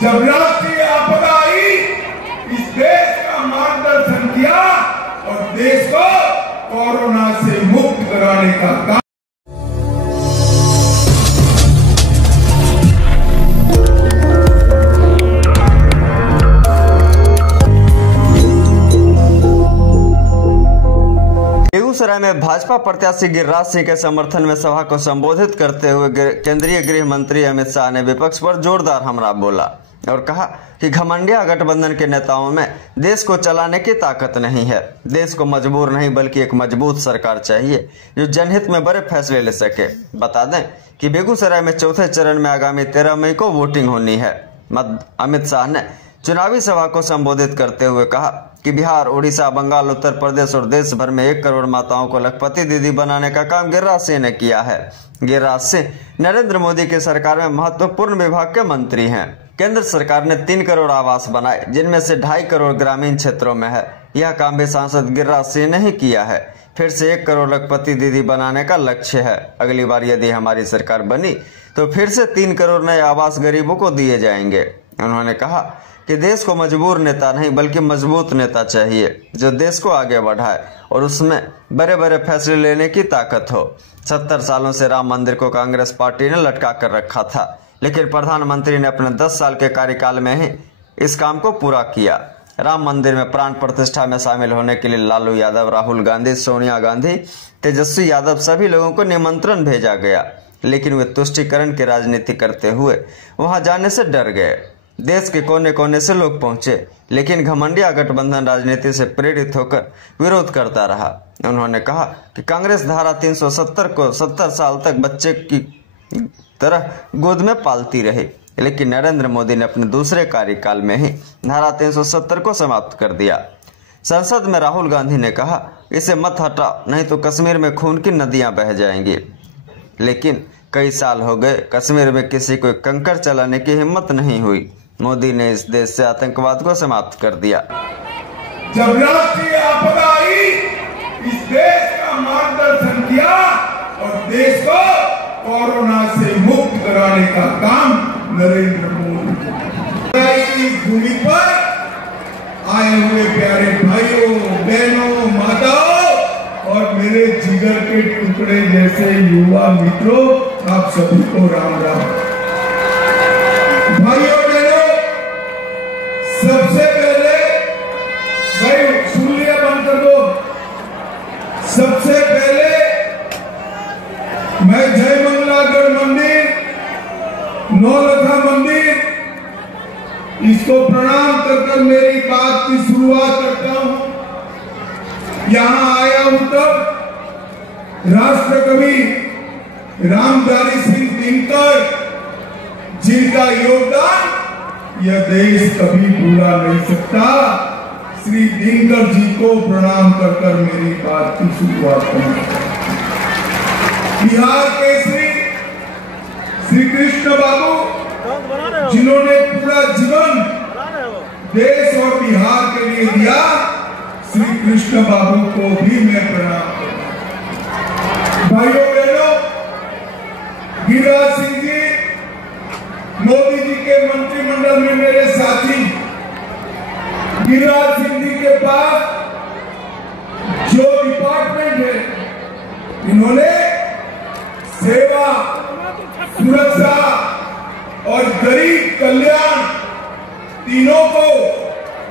जब राष्ट्रीय आपदा आई, इस देश का मार्गदर्शन किया और देश को कोरोना से मुक्त कराने का काम। बेगूसराय में भाजपा प्रत्याशी गिरिराज सिंह के समर्थन में सभा को संबोधित करते हुए केंद्रीय गृह मंत्री अमित शाह ने विपक्ष पर जोरदार हमला बोला और कहा कि घमंडिया गठबंधन के नेताओं में देश को चलाने की ताकत नहीं है। देश को मजबूर नहीं बल्कि एक मजबूत सरकार चाहिए जो जनहित में बड़े फैसले ले सके। बता दें कि बेगूसराय में चौथे चरण में आगामी 13 मई को वोटिंग होनी है। अमित शाह ने चुनावी सभा को संबोधित करते हुए कहा कि बिहार, उड़ीसा, बंगाल, उत्तर प्रदेश और देश भर में 1 करोड़ माताओं को लखपति दीदी बनाने का काम गिरिराज सिंह ने किया है। गिरिराज सिंह नरेंद्र मोदी की सरकार में महत्वपूर्ण विभाग के मंत्री हैं। केंद्र सरकार ने 3 करोड़ आवास बनाए, जिनमें से 2.5 करोड़ ग्रामीण क्षेत्रों में है। यह काम भी सांसद गिरिराज सिंह ने ही किया है। फिर से 1 करोड़ लखपति दीदी बनाने का लक्ष्य है। अगली बार यदि हमारी सरकार बनी तो फिर से 3 करोड़ नए आवास गरीबों को दिए जाएंगे। उन्होंने कहा कि देश को मजबूर नेता नहीं बल्कि मजबूत नेता चाहिए जो देश को आगे बढ़ाए और उसमें बड़े बड़े फैसले लेने की ताकत हो। 70 सालों से राम मंदिर को कांग्रेस पार्टी ने लटका कर रखा था, लेकिन प्रधानमंत्री ने अपने 10 साल के कार्यकाल में ही इस काम को पूरा किया। राम मंदिर में प्राण प्रतिष्ठा में शामिल होने के लिए लालू यादव, राहुल गांधी, सोनिया गांधी, तेजस्वी यादव सभी लोगों को निमंत्रण भेजा गया, लेकिन वे तुष्टीकरण की राजनीति करते हुए वहां जाने से डर गए। देश के कोने कोने से लोग पहुंचे, लेकिन घमंडिया गठबंधन राजनीति से प्रेरित होकर विरोध करता रहा। उन्होंने कहा कि कांग्रेस धारा 370 को 70 साल तक बच्चे की तरह गोद में पालती रही, लेकिन नरेंद्र मोदी ने अपने दूसरे कार्यकाल में ही धारा 370 को समाप्त कर दिया। संसद में राहुल गांधी ने कहा, इसे मत हटा नहीं तो कश्मीर में खून की नदियां बह जाएंगी। लेकिन कई साल हो गए, कश्मीर में किसी को कंकड़ चलाने की हिम्मत नहीं हुई। मोदी ने इस देश से आतंकवाद को समाप्त कर दिया। जब राष्ट्रीय आपदा आई, इस देश का मार्गदर्शन किया और देश को कोरोना से मुक्त कराने का काम नरेंद्र मोदी की भूमि पर आए हुए प्यारे भाइयों, बहनों, माताओं और मेरे जिगर के टुकड़े जैसे युवा मित्रों, आप सभी को राम राम। भाइयों, सबसे पहले भाई सुन लिया, बंद कर दो। सबसे पहले मैं जय मंगलागढ़ मंदिर, नौलखा मंदिर, इसको प्रणाम कर मेरी बात की शुरुआत करता हूं। यहां आया हूं तब राष्ट्र कवि रामधारी सिंह दिनकर, जिनका योगदान यह देश कभी भूला नहीं सकता, श्री दिनकर जी को प्रणाम कर मेरी बात की शुरुआत करूं। बिहार के श्री कृष्ण बाबू, जिन्होंने पूरा जीवन देश और बिहार के लिए दिया, श्री कृष्ण बाबू को भी मैं प्रणाम करता। भाइयों बहनों, गिरिराज सिंह जी मोदी जी के मंत्रिमंडल में मेरे साथी। गिरिराज सिंह जी के पास जो डिपार्टमेंट है, इन्होंने सेवा, सुरक्षा और गरीब कल्याण तीनों को,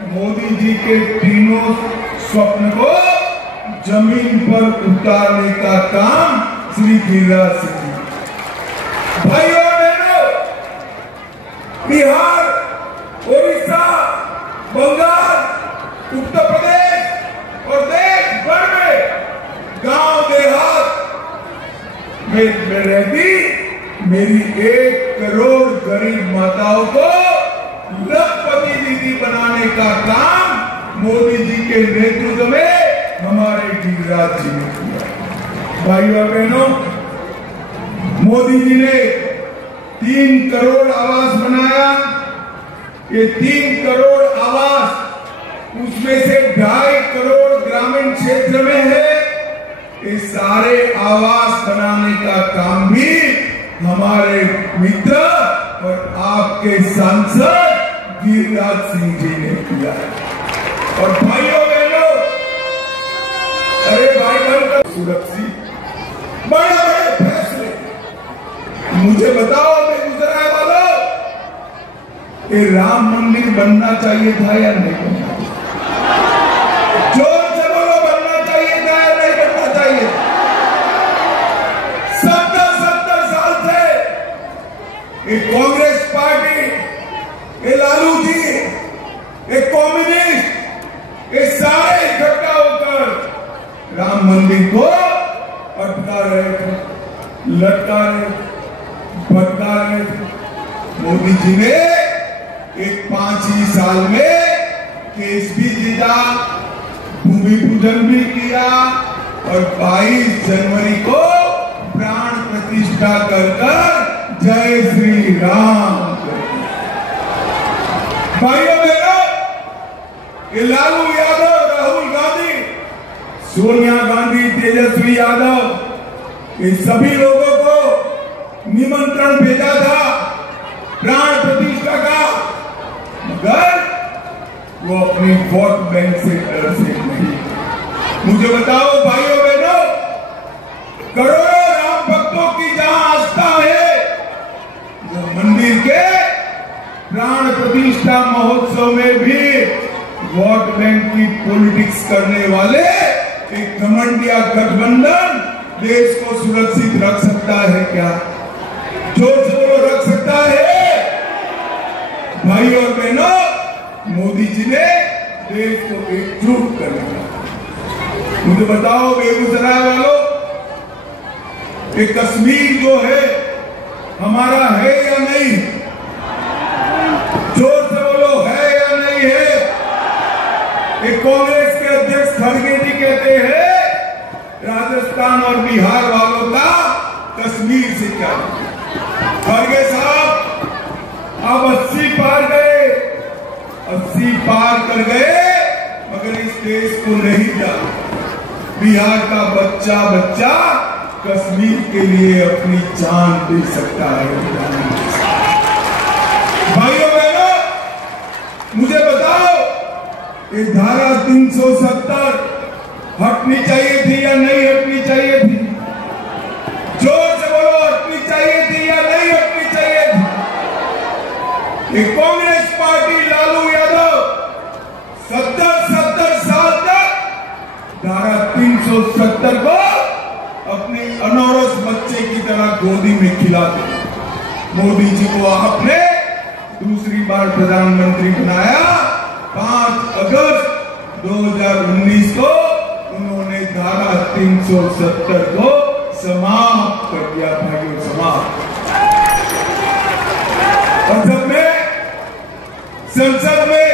मोदी जी के तीनों स्वप्न को जमीन पर उतारने का काम श्री गिरिराज सिंह जी। भाइयों, बिहार, उड़ीसा, बंगाल, उत्तर प्रदेश और देश भर में गांव देहात में रहती मेरी 1 करोड़ गरीब माताओं को लखपति दीदी बनाने का काम मोदी जी के नेतृत्व में हमारे गिरिराज जी ने किया। भाइयों बहनों, मोदी जी ने 3 करोड़ आवास बनाया। ये 3 करोड़ आवास, उसमें से 2.5 करोड़ ग्रामीण क्षेत्र में है। ये सारे आवास बनाने का काम भी हमारे मित्र और आपके सांसद गिरिराज सिंह जी ने किया है। और भाइयों बहनों, अरे भाई बनकर सुरक्षित बड़े बड़े फैसले, मुझे बताओ बेगूसराय वालों, ये राम मंदिर बनना चाहिए था या नहीं बनना चाहिए? जोर से बोलो, बनना चाहिए था या नहीं बनना चाहिए? 70 साल से ये कांग्रेस पार्टी, ये लालू जी, ये कम्युनिस्ट, ये सारे इकट्ठा होकर राम मंदिर को अटका रहे थे, लटका रहे थे, भटका रहे थे। मोदी जी ने एक 5 ही साल में केस भी जीता, भूमि पूजन भी किया और 22 जनवरी को प्राण प्रतिष्ठा कर जय श्री राम। भाइयों बहनों, ये लालू यादव, राहुल गांधी, सोनिया गांधी, तेजस्वी यादव, इन सभी लोगों को निमंत्रण भेजा था प्राण प्रतिष्ठा का, मगर वो अपनी वोट बैंक से डर से नहीं। मुझे बताओ भाइयों बहनों, करोड़ों राम भक्तों की जहां आस्था है, वो मंदिर के प्राण प्रतिष्ठा महोत्सव में भी वोट बैंक की पॉलिटिक्स करने वाले एक घमंडिया गठबंधन देश को सुरक्षित रख सकता है क्या? जोर से बोलो, रख सकता है? भाई और बहनों, मोदी जी ने देश को एकजुट करना। मुझे बताओ बेगूसराय वालों, ये कश्मीर जो है हमारा है या नहीं? जोर से बोलो, है या नहीं है? ये कांग्रेस के अध्यक्ष खड़गे जी कहते हैं राजस्थान और बिहार वालों का कश्मीर से क्या? खड़गे साहब, आप 80 पार गए, 80 पार कर गए, मगर इस देश को नहीं जाना। बिहार का बच्चा बच्चा कश्मीर के लिए अपनी जान दे सकता है। भाइयों बहनों, मुझे बताओ, ये धारा 370 हटनी चाहिए थी या नहीं हटनी चाहिए थी? जोर से बोलो, हटनी चाहिए थी या नहीं हटनी चाहिए थी? ये कांग्रेस पार्टी, लालू यादव 70 साल तक धारा 370 को अपने अनौरस बच्चे की तरह गोदी में खिलाते। मोदी जी को आपने दूसरी बार प्रधानमंत्री बनाया 5 अगस्त 2019 को, उन्होंने धारा 370 को समाप्त कर दिया। भाइयों, समाप्त। और जब मैं संसद में